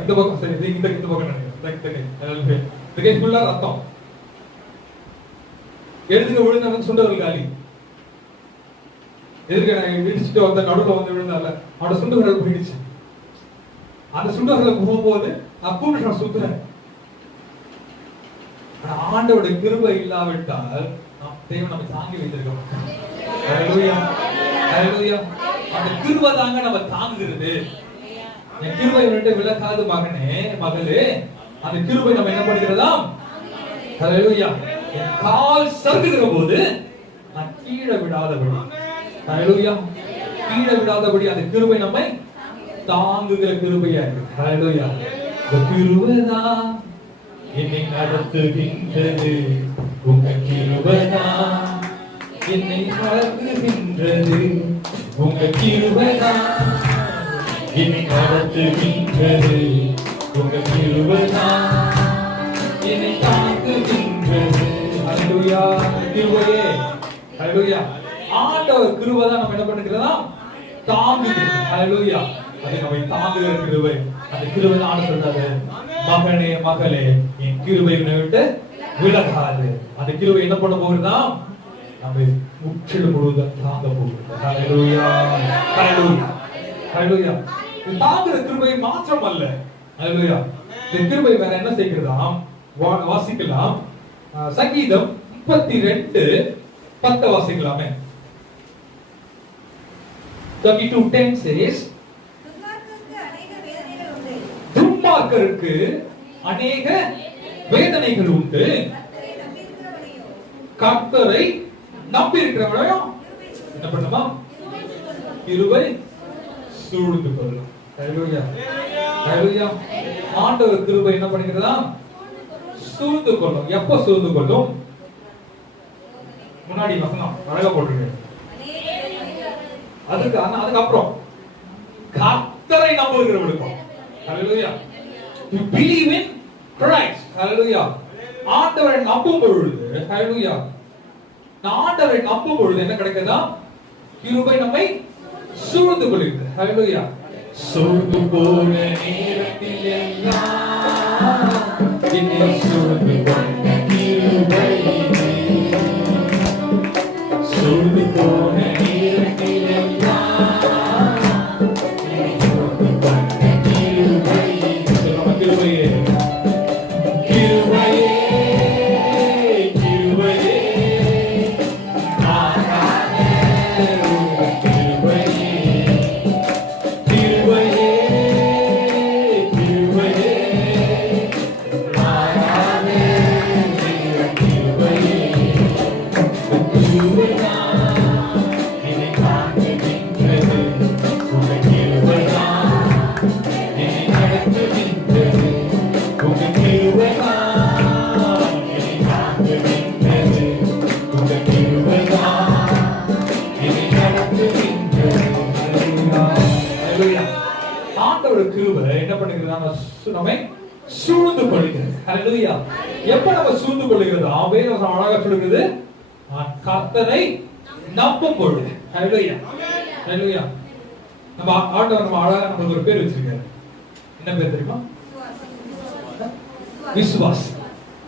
இந்த பக்கம் சரி, இந்த பக்கம் நினைக்கிறேன், ஃபுல்லா ரத்தம். எடுத்துக்க விழுந்தவனுக்கு சுண்டவர்கள் காலி. எதுக்கு நான் இடிச்சுட்டு வந்த நடுவில் வந்து விழுந்தால அவனோட சுண்டவர்கள் போயிடுச்சு. அந்த சுண்டவர்களை போகும்போது அப்பவும் நான் சுத்துறேன். ஆண்டோட கிருபை இல்லாவிட்டால் தேவன் நம்ம தாங்கி வைத்திருக்கோம். அந்த கிருபை தாங்க நம்ம தாங்குகிறது. என் கிருபை விட்டு விலகாது மகனே மகளே, அந்த கிருபை நம்ம என்ன பண்ணுகிறதாம்? ஹல்லேலூயா. கால் சறுக்குகிற போது நான் கீழே விடாதபடி, ஹல்லேலூயா, கீழே விடாதபடி அந்த கிருபை நம்மை தாங்குகிற கிருபையா இருக்கு. ஹல்லேலூயா. இந்த கிருபை தான் என்னை நடத்துகின்றது, உங்க கிருபை தான் என்னை நடத்துகின்றது, உங்க கிருபை தான் என்னை நடத்துகின்றது, உங்க கிருபை தான் என்னை தாங்குகின்றது. ஹல்லேலூயா. கிருபையே, ஹல்லேலூயா. ஆண்டவர் கிருபை தான் நம்ம என்ன பண்ணுகிறதா? தாங்குது. ஹல்லேலூயா. அது நம்மை தாங்குகிற கிருபை. அந்த கிருபை தான் சொல்றாரு, மகனே மகளே, என் கிருபை உன்னை விட்டு விலகாது. அந்த கிருபை என்ன பண்ண போகிறதா? நம்மை முற்றிலும் முழுவதும் தாங்க போகிறது. ஹல்லேலூயா, ஹல்லேலூயா, ஹல்லேலூயா. இது தாங்குகிற கிருபை மாத்திரம் அல்ல. ஹல்லேலூயா. இந்த கிருபை வேற என்ன செய்கிறதாம்? வாசிக்கலாம். சங்கீதம் 32:10 வாசிக்கலாமே. 32:10 says, துன்மார்க்கருக்கு அநேக வேதனைகள் உண்டு, கர்த்தரை நம்பி இருக்கிறவனையும் என்ன பண்ணுமா? கிருபை சூழ்ந்து கொள்ளும். ஹல்லேலூயா, ஹல்லேலூயா. ஆண்டவர் கிருபை என்ன பண்ணுகிறதா? சூழ்ந்து கொள்ளும். எப்ப சூழ்ந்து கொள்ளும்? முன்னாடி வசனம் அழகா போட்டுருங்க. அதுக்கப்புறம் கர்த்தரை நம்புகிறவர்களுக்கும். ஹல்லேலூயா. You believe in Christ. ஹல்லேலூயா. ஆண்டவரை நம்பும் பொழுது, ஹல்லேலூயா, நான் ஆண்டவரை நம்பும் பொழுது என்ன கிடைக்குதா? கிருபை நம்மை சூழ்ந்து கொள்கிறது. ஹல்லேலூயா. சூழ்ந்து போன நேரத்தில் எல்லாம் என்னை சூழ்ந்து கொண்ட கிருபை, சூழ்ந்து போன நேரத்தில் எல்லாம் என்னை சூழ்ந்து கொண்ட கிருபை. சொல்லுங்க, கிருபையே, கிருபையே, கிருபையே, ஆராதனை கிருபையே, கிருபையே, கிருபையே, ஆராதனை கிருபையே. என்னை காண்கின்றது, உங்க கிருபைதான் என்னை நடத்துகின்றது, உங்க கிருபைதான் என்னை காண்கின்றது, உங்க கிருபைதான் என்னை நடத்துகின்றது. ஹல்லேலூயா. ஆண்டவருடைய கிருபை என்ன பண்ணுகிறது? நம்மை சூழ்ந்து கொள்கிறது. ஹல்லேலூயா. எப்ப நம்ம சூழ்ந்து கொள்கிறதோ வேதம் அழகா சொல்லுகிறது, கர்த்தரை நம்பும் பொழுது. ஹல்லேலூயா, ஹல்லேலூயா. நம்ம ஆண்டவர் நம்ம அழகா நமக்கு ஒரு பேர் வச்சிருக்காரு. என்ன பேர் தெரியுமா? விசுவாஸ்.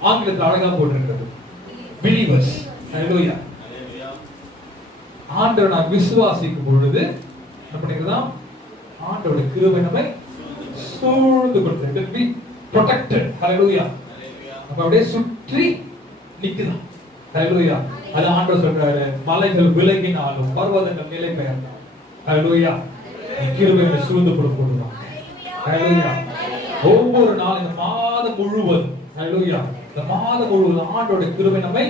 ஆங்கிலத்தில் அழகா போட்டிருக்கிறது பிலீவர்ஸ். ஹல்லேலூயா. ஆண்டவர் நாம் விசுவாசிக்கும் பொழுது என்ன பண்ணிக்கிறதா? ஆண்டவருடைய கிருபை நம்மை சூழ்ந்து கொள்கிறது. Be protected. ஹல்லேலூயா. நம்ம அப்படியே சுற்றி நிக்குதா. ஹல்லேலூயா. அது ஆண்டவர் சொல்றாரு, மலைகள் விலகினாலும் பர்வதங்கள் நிலை பெயர்ந்தாலும், ஹல்லேலூயா, கிருபையை சூழ்ந்து கொள்ளுவாங்க. ஹல்லேலூயா. ஒவ்வொரு நாள் இந்த மாதம் முழுவதும், ஹல்லேலூயா, இந்த மாதம் முழுவதும் ஆண்டவருடைய கிருபை நம்மை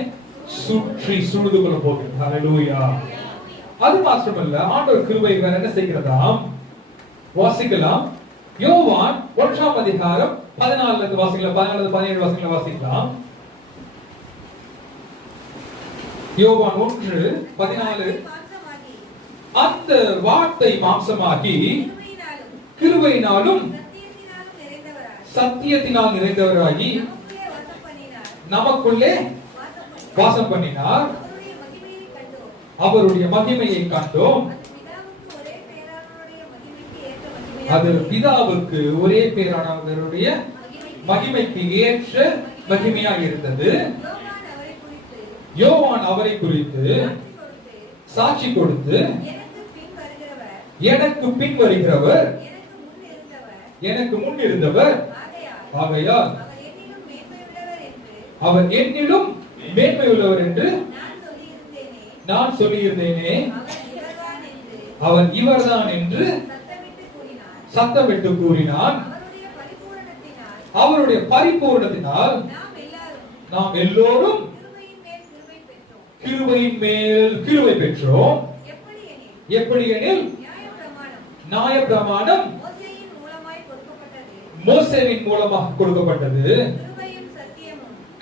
சுற்றி சூழ்ந்து கொள்ள போகிறது. ஹல்லேலூயா. அது மாத்திரமல்ல, ஆண்டவர் கிருபை வேற என்ன செய்கிறதா? வாசிக்கலாம். யோவான் 1ஆம் அதிகாரம் 14 வாசிக்கலாம். 14-17 வாசிக்கலாம். யோவான் 1:14 அந்த வார்த்தை மாம்சமாகி கிருபையினாலும் சத்தியத்தினால் நிறைந்தவராகி நமக்குள்ளே வாசம் பண்ணினார். அவருடைய மகிமையை கண்டோம். அது பிதாவுக்கு ஒரே பேரானவருடைய மகிமைக்கு ஏற்ற மகிமையாக இருந்தது. யோவான் அவரை குறித்து சாட்சி கொடுத்து, எனக்கு பின் வருகிறவர் எனக்கு முன் இருந்தவர், ஆகையால் அவர் என்னிலும் மேன்மை உள்ளவர் என்று நான் சொல்லியிருந்தேனே, அவர் இவர்தான் என்று சத்தமிட்டு கூறினான். அவருடைய பரிபூரணத்தினால் நாம் எல்லோரும் கிருபையின் மேல் கிருபை பெற்றோம். எப்படி எனில் நியாயப்பிரமாணம் மோசேவின் மூலமாக கொடுக்கப்பட்டது,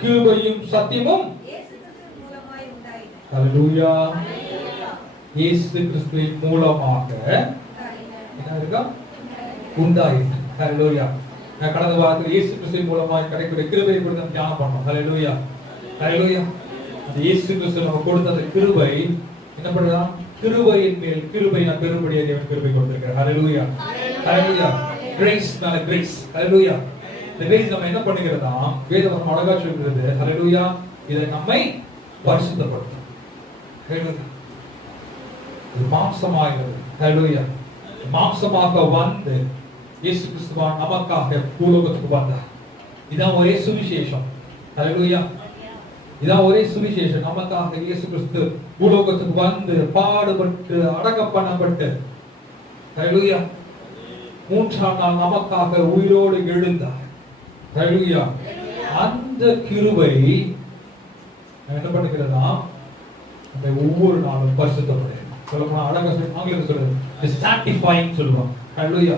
கிருபையும் சத்தியமும் ஹல்லேலூயா இயேசு கிறிஸ்துவின் மூலமாக என்ன இருக்கா உண்டாயிற்று. ஹல்லேலூயா. கடந்த வாரத்தில் இயேசு கிறிஸ்துவின் மூலமாக கிடைக்கிற கிருபையை குறித்து நாம் தியானம் பண்ணோம். ஹல்லேலூயா ஹல்லேலூயா. அந்த இயேசு கிறிஸ்து நமக்கு கொடுத்த அந்த கிருபை என்ன பண்ணுறா? கிருபையின் மேல் கிருபை நான் பெரும்படியாக தேவன் கிருபை கொடுத்திருக்கிறார். ஹல்லேலூயா ஹல்லேலூயா. கிரேஸ் மேல கிரேஸ். ஹல்லேலூயா. இந்த கிரேஸ் நம்ம என்ன பண்ணுகிறதா? வேதம் அழகா சொல்கிறது. ஹல்லேலூயா. இதை நம்மை பரிசுத்தப்படுத்தும். ஹல்லேலூயா. இது மாம்சமாகிறது. ஹல்லேலூயா. மாம்சமாக வந்து இயேசு கிறிஸ்துவான் நமக்காக பூலோகத்துக்கு வந்தார். இதான் ஒரே சுவிசேஷம். ஹல்லேலூயா. இதான் ஒரே சுவிசேஷம். நமக்காக இயேசு கிறிஸ்து பூலோகத்துக்கு வந்து பாடுபட்டு அடக்கம் பண்ணப்பட்டு, ஹல்லேலூயா, மூன்றாம் நாள் நமக்காக உயிரோடு எழுந்தார். ஹல்லேலூயா. அந்த கிருபை என்ன பண்ணுகிறதா? அந்த ஒவ்வொரு நாளும் பரிசுத்தப்படுது. சொல்லப்போனா அழகா ஆங்கிலத்தில் சொல்றது சாட்டிஃபைங் சொல்லுவாங்க. ஹல்லேலூயா.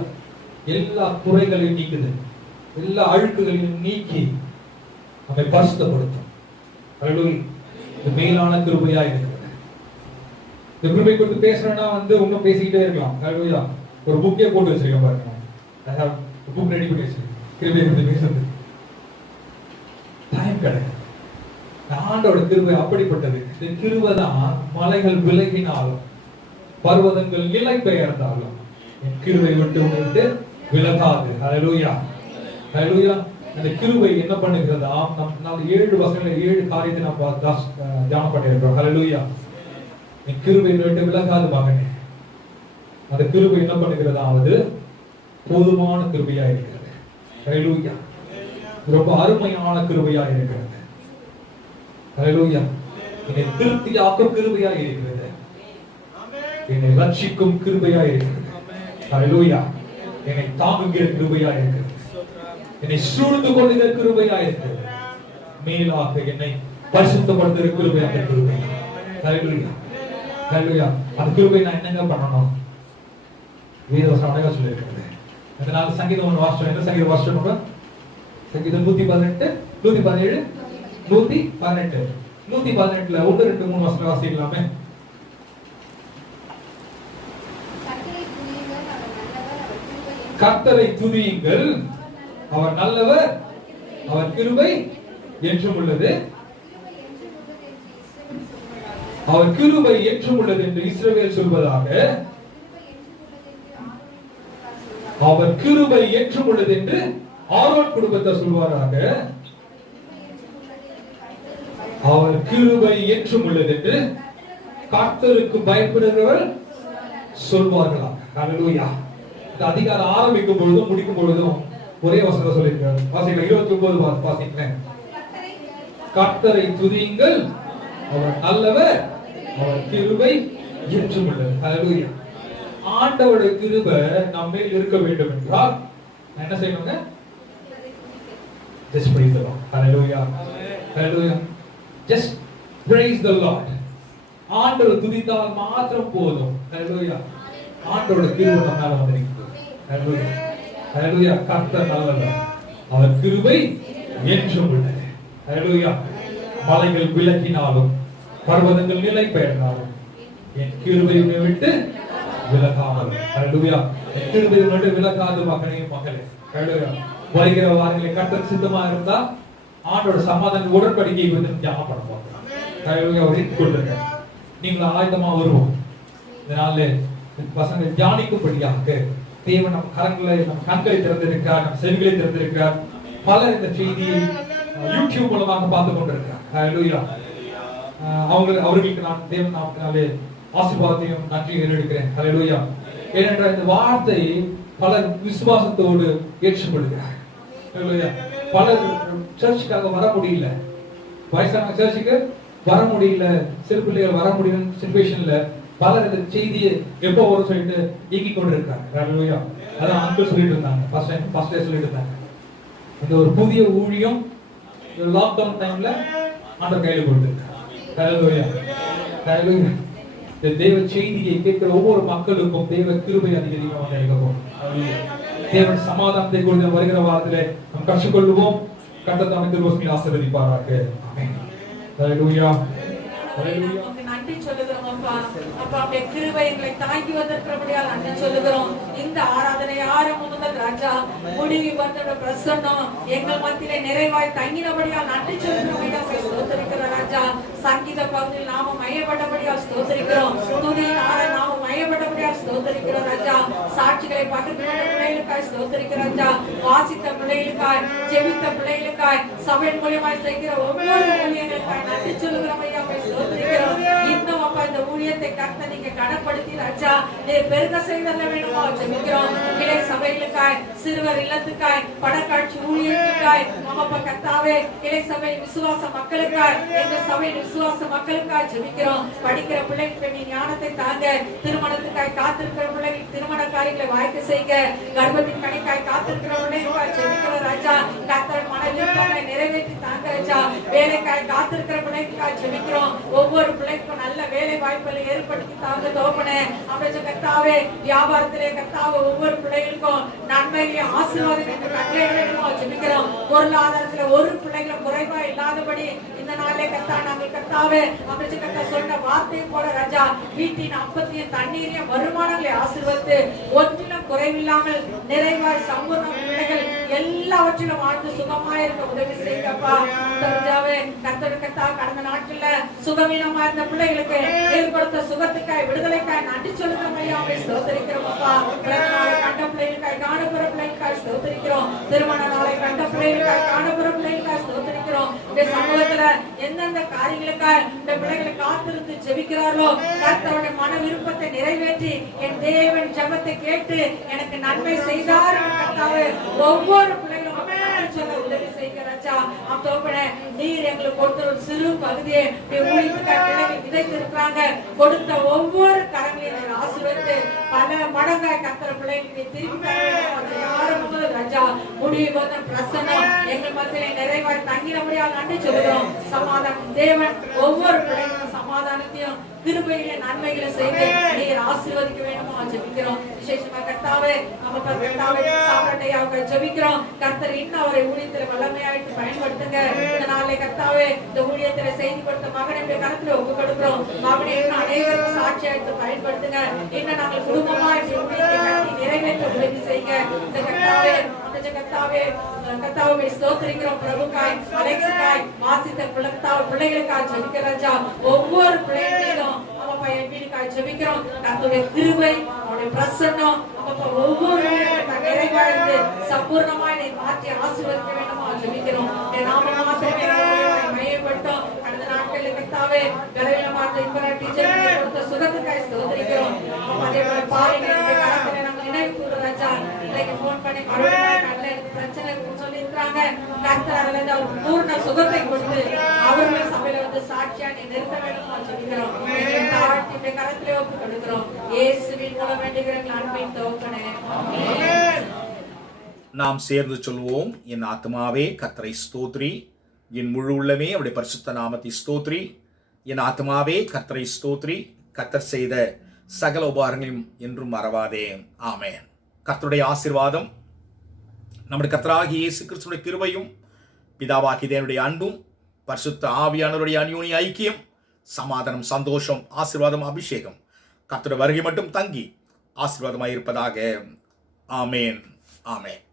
எல்லா குறைகளையும் நீக்குது, எல்லா அழுக்குகளையும் நீக்கி நம்மை பரிசுத்தப்படுத்தும். ஹல்லேலூயா. இது மேலான கிருபையா இருக்கிறது. இந்த கிருபை குறித்து பேசுறேன்னா இன்னும் பேசிக்கிட்டே இருக்கலாம். ஹல்லேலூயா. ஒரு புக்கே போட்டு வச்சிருக்கேன் பாருங்க. I have a book ready to பேசுறேன். கிருபை குறித்து பேசுறது டைம் கிடையாது. ஆண்டோட கிருபை அப்படிப்பட்டது. இந்த கிருபை தான் மலைகள் விலகினாலும் பர்வதங்கள் நிலை பெயர்ந்தாலும் கிருபை விட்டு விலகாது. ஹல்லேலூயா ஹல்லேலூயா. அந்த கிருபை என்ன பண்ணுகிறதா? நம்ம 7 வசனங்கள் 7 காரியத்தை நாம் தியானம் பண்ணியிருக்கிறோம். ஹல்லேலூயா. கிருபை விட்டு விலகாது மகனே. அந்த கிருபை என்ன பண்ணுகிறதா? அது போதுமான கிருபையா இருக்கிறது. ஹல்லேலூயா. ரொம்ப அருமையான கிருபையா இருக்கிறது. ஹல்லேலூயா. என்னை திருப்தியாக்கும் கிருபையா இருக்கிறது. என்னை ரட்சிக்கும் கிருபையா இருக்கிறது. ஹல்லேலூயா. என்னை தாங்குகிற கிருபையா இருக்கிறது. என்னை சூழ்ந்து கொள்ளுகிற கிருபையா இருக்கிறது. மேலாக என்னை பரிசுத்தப்படுத்துகிற கிருபையா இருக்கிறது. ஹல்லேலூயா ஹல்லேலூயா. அந்த கிருபை நான் என்னங்க பண்ணணும்? வேதவசனம் அழகா சொல்லியிருக்கிறது. அதனால சங்கீதம் வாசிச்சோம். என்ன சங்கீதம் வாசிச்சோம்? சங்கீதம் 118 117 118 118ல 1 2 3 வசனம் வாசிக்கலாமே. கர்த்தரை துதியுங்கள், அவர் நல்லவர், அவர் கிருபை என்றும் உள்ளது. அவர் கிருபை என்றும் உள்ளது என்று இஸ்ரவேல் சொல்வதாக. அவர் கிருபை என்றும் உள்ளது என்று ஆரோன் குடும்பத்தார் சொல்வாராக. அவர் கிருபை என்றும் உள்ளது என்று கர்த்தருக்கு பயப்படுகிறவர் சொல்வார்களாக. ஹல்லேலூயா. இந்த அதிகாரம் ஆரம்பிக்கும் பொழுதும் முடிக்கும் பொழுதும் ஒரே வசனத்தை சொல்லியிருக்காரு. வாசிக்கலாம். 29 வாசிக்கிறேன். கர்த்தரை துதியுங்கள், அவர் நல்லவர், அவர் கிருபை என்றும் உள்ளது. ஹல்லேலூயா. ஆண்டவருடைய கிருபை நம்ம மேல் இருக்க வேண்டும் என்றால் என்ன செய்யணுங்க? Just praise the Lord. Hallelujah. Hallelujah. Just praise the Lord. ஆண்டவரை துதித்தால் மாத்திரம் போதும். Hallelujah. ஆண்டவருடைய கிருபை நம்ம மேல வந்திருக்கிறது. Hallelujah. Hallelujah. கர்த்தர் நல்லவர், அவர் கிருபை என்றும் உள்ளது. Hallelujah. மலைகள் விலகினாலும் பர்வதங்கள் நிலை பெயர்ந்தாலும் என் கிருபை உன்னை விட்டு விலகாமல். ஹல்லேலூயா. என் கிருபை உன்னை விட்டு விலகாது மகனே மகளே. ஹல்லேலூயா. வருகிற வாரங்களை கர்த்தர் சித்தமா இருந்தா ஆண்டோட சமாதான உடன்படிக்கை வந்து தியானம் பண்ணுவோம். ஹல்லேலூயா. கொண்டிருக்க நீங்கள் ஆயுதமா வருவோம். இதனால பசங்க தியானிக்கும்படியாக தேவன் நம் கரங்களை, நம் கண்களை திறந்திருக்கிறார், நம் செவிகளை திறந்திருக்கிறார். பலர் இந்த செய்தியை யூடியூப் மூலமாக பார்த்து கொண்டிருக்கிறார். ஹல்லேலூயா. அவர்களுக்கு நான் தேவன் நாமத்தினாலே ஆசீர்வாதத்தையும் நன்றியும் எடுக்கிறேன். ஹல்லேலூயா. ஏனென்றால் இந்த வார்த்தை பலர் விசுவாசத்தோடு ஏற்றுக்கொள்கிறார். ஹல்லேலூயா. பலர் சர்ச்சுக்காக வர முடியல, வயசான சர்ச்சுக்கு வர முடியல, சிறு பிள்ளைகள் வர முடியல சிச்சுவேஷன்ல பலர் இந்த செய்தியை எப்போ வரும் சொல்லிட்டு இயக்கி கொண்டு இருக்காங்க. ஹல்லேலூயா. அதான் அங்கிள் சொல்லிட்டு இருந்தாங்க, ஃபர்ஸ்ட் டே சொல்லிட்டு இருந்தாங்க. இந்த ஒரு புதிய ஊழியம் லாக்டவுன் டைம்ல ஆண்டவர் கையில கொடுத்திருக்காங்க. ஹல்லேலூயா. ஹல்லேலூயா. இந்த தேவ செய்தியை கேட்கிற ஒவ்வொரு மக்களுக்கும் தேவ கிருபை அதிகமாக கிடைக்கும். தேவன் சமாதானத்தை கொடுத்து வருகிற வாரத்திலே நாம் கற்றுக்கொள்வோம். கர்த்தர் நம்மை திருவசனங்களை ஆசீர்வதிப்பாராக. ஆமென். ஹல்லேலூயா. ஹல்லேலூயா. நன்றி சொல்லுகிறோம் அப்பா. அப்பா உம்முடைய கிருபை எங்களை தாங்கி வந்திருக்கிறபடியால் நன்றி சொல்லுகிறோம். இந்த ஆராதனை ஆரம்பம் முதல் ராஜா முடிவு வந்த பிரசன்னம் எங்கள் மத்தியிலே நிறைவாய் தங்கினபடியால் நன்றி சொல்லுகிறோம். ஸ்தோத்திரிக்கிறோம் ராஜா. சங்கீத பகுதியில் நாம மையப்பட்டபடியால் ஸ்தோத்திரிக்கிறோம். துதியின் நாம மையப்பட்டபடியால் ஸ்தோத்திரிக்கிறோம் ராஜா. சாட்சிகளை பகிர்ந்து பிள்ளைகளுக்காய் ஸ்தோத்திரிக்கிறோம் ராஜா. வாசித்த பிள்ளைகளுக்காய், ஜெபித்த பிள்ளைகளுக்காய், சபையின் மூலியமாய் செய்கிற ஒவ்வொரு ஊழியர்களுக்காய் நன்றி சொல்லுகிறோம் ஐயா. ஸ்தோத்திரிக்கிறோம். இன்னும் அப்பா இந்த ஊழியத்தை கர்த்தர் நீங்க கனப்படுத்தி ராஜா நீர் பெருக செய்தல்ல வேணுமா ஜெபிக்கிறோம். கிளை சபைகளுக்காய், சிறுவர் இல்லத்துக்காய், படக்காட்சி ஊழியத்துக்காய், அப்பா கர்த்தாவே கிளை சபை விசுவாச மக்களுக்காய், எங்க சபை விசுவாச மக்களுக்காய் ஜெபிக்கிறோம். படிக்கிற பிள்ளைகளுக்கு நீ ஞானத்தை தாங்க, திருமணத்துக்காய் காத்திருக்கிற பிள்ளைகள் திருமண காரியங்களை வாய்க்க செய்க, கர்ப்பத்தின் கணிக்காய் காத்திருக்கிற பிள்ளைகளுக்காய் ஜெபிக்கிறோம் ராஜா. கர்த்தர் மன விருப்பங்களை நிறைவேற்றி தாங்க ராஜா. வேலைக்காய் காத்திருக்கிற பிள்ளைகளுக்காய் ஜெபிக்கிறோம். ஒவ்வொரு பிள்ளைக்கும் நல்ல வேலை வாய்ப்புகளை ஏற்படுத்தி தாங்க தோப்பனே. அப்படியே கர்த்தாவே வியாபாரத்திலே கர்த்தாவே ஒவ்வொரு பிள்ளைகளுக்கும் நன்மைகளையும் ஆசீர்வாதங்களை கட்டளையிடுவோம் ஜெபிக்கிறோம். பொருளாதாரத்துல ஒரு பிள்ளைகளும் குறைவா இல்லாதபடி இந்த நாளே கர்த்தா நாங்கள் கர்த்தாவே அப்படியே கர்த்தா சொன்ன வார்த்தையை போல ராஜா வீட்டின் அப்பத்தையும் தண்ணீரையும் வருமானங்களை ஆசீர்வதித்து ஒன்றிலும் குறைவில்லாமல் நிறைவாய் சம்பூர்ண பிள்ளைகள் எல்லாவற்றிலும் வாழ்ந்து சுகமாய் இருக்க உதவி செய்யப்பா. ராஜாவே கர்த்தர் கர்த்தா கடந்த நாட்கள்ல சுகவீனமா இருந்த பிள்ளைகளுக்கு ஏற்படுத்த சுகத்துக்காய் விடுதலைக்காய் நன்றி சொல்லுகிறோம் ஐயா. ஸ்தோத்திரிக்கிறோம் அப்பா. பிறந்த நாளை கண்ட பிள்ளைகளுக்காய், காணப்புற பிள்ளைகளுக்காய் ஸ்தோத்திரிக்கிறோம். திருமண நாளை கண்ட பிள்ளைகளுக்காய், காணப்புற பிள்ளைகளுக்காய் ஸ்தோத்திரிக்கிறோம். இந்த சமூகத்துல எந்தெந்த காரியங்களுக்காய் இந்த பிள்ளைகளை காத்திருந்து ஜெபிக்கிறார்களோ கர்த்தருடைய மன விருப்பத்தை நிறைவேற்றி என் தேவன் ஜெபத்தை கேட்டு எனக்கு நன்மை செய்தார் கர்த்தாவே ஒவ்வொரு பிள்ளைகளும் சொல்ல உதவி செய்கிற ராஜா. அப்போப்பட நீர் எங்களுக்கு கொடுத்த ஒரு சிறு பகுதியை பிள்ளைகள் விதைத்திருக்கிறாங்க. கொடுத்த ஒவ்வொரு கரங்களையும் ஆசீர்வதித்து பல மடங்காய் கர்த்தர பிள்ளைகளுக்கு திருப்பி ராஜா. முடிவு வந்த பிரசன்னம் எங்கள் மத்தியிலே நிறைவாய் தங்கினபடியால் நன்றி சொல்கிறோம். சமாதானம் தேவன் ஒவ்வொரு பிள்ளைகளும் சமாதானத்தையும் கிருபையிலே நன்மைகளை செய்து நீர் ஆசீர்வதிக்க வேண்டுமா ஜெபிக்கிறோம். விசேஷமா கர்த்தாவே நம்ம கர்த்தாவே சாப்பிட்டையாக ஜெபிக்கிறோம். கர்த்தர் இன்னும் அவரை ஊழியத்தில் வல்லமையாயிட்டு பயன்படுத்துங்க. இந்த நாளை கர்த்தாவே இந்த ஊழியத்தில் செய்தி கொடுத்த மகனுடைய கருத்துல ஒப்பு கொடுக்கிறோம். மகனை இன்னும் அனைவருக்கு சாட்சியாயிட்டு பயன்படுத்துங்க. இன்னும் நாங்கள் குடும்பமா ஊழியத்தை கட்டி நிறைவேற்ற உதவி செய்யுங்க. இந்த கர்த்தாவே கர்த்தாவே ஸ்தோத்திரிக்கிறோம். பிரபுக்காய், அலெக்ஸுக்காய், வாசித்த பிள்ளைகளுக்காய் ஜெபிக்கிற ராஜா. ஒவ்வொரு பிள்ளைகளிலும் அப்பா என் வீடுக்காய் ஜெபிக்கிறோம். கர்த்தருடைய கிருபை, அவருடைய பிரசன்னம் அப்பா ஒவ்வொரு நிறைவாழ்ந்து சம்பூர்ணமாய் நீ மாற்றி ஆசீர்வதிக்க வேண்டுமா ஜெபிக்கிறோம். நாம மாத்திரமே மையப்பட்டோம். கடந்த நாட்களில் கர்த்தாவே விரைவிலமாக இப்ப டீச்சர் கொடுத்த சுகத்துக்காய் ஸ்தோத்திரிக்கிறோம். அதே போல பாருங்க காலத்துல நம்ம நினைவு கூறு ராஜா. இன்னைக்கு போன் பண்ணி பிரச்சனை சொல்லி இருக்கிறாங்க. கர்த்தர் அதுல பூர்ண சுகத்தை கொடுத்து அவர்கள் சபையில வந்து சாட்சியா நீ நிறுத்த வேண்டுமா ஜெபிக்கிறோம். தாழ்த்தி கரத்திலே ஒப்பு கொடுக்கிறோம். இயேசுவின் மூலம் வேண்டுகிற அன்பின் தோப்பனே. நாம் சேர்ந்து சொல்வோம். என் ஆத்மாவே கர்த்தரை ஸ்தோத்ரி, என் முழு உள்ளமே அவருடைய பரிசுத்த நாமத்தை ஸ்தோத்ரி. என் ஆத்மாவே கர்த்தரை ஸ்தோத்ரி, கர்த்தர் செய்த சகல உபகாரங்களையும் என்றும் மறவாதே. ஆமென். கர்த்தருடைய ஆசீர்வாதம், நம்முடைய கர்த்தராகிய இயேசு கிறிஸ்துவின் கிருபையும், பிதாவாகிய தேவனுடைய அன்பும், பரிசுத்த ஆவியானவருடைய அந்யோன்ய ஐக்கியம் சமாதானம், சந்தோஷம், ஆசீர்வாதம், அபிஷேகம் கர்த்தருடைய வருகை மட்டும் தங்கி ஆசீர்வாதமாய் இருப்பதாக. ஆமேன், ஆமேன்.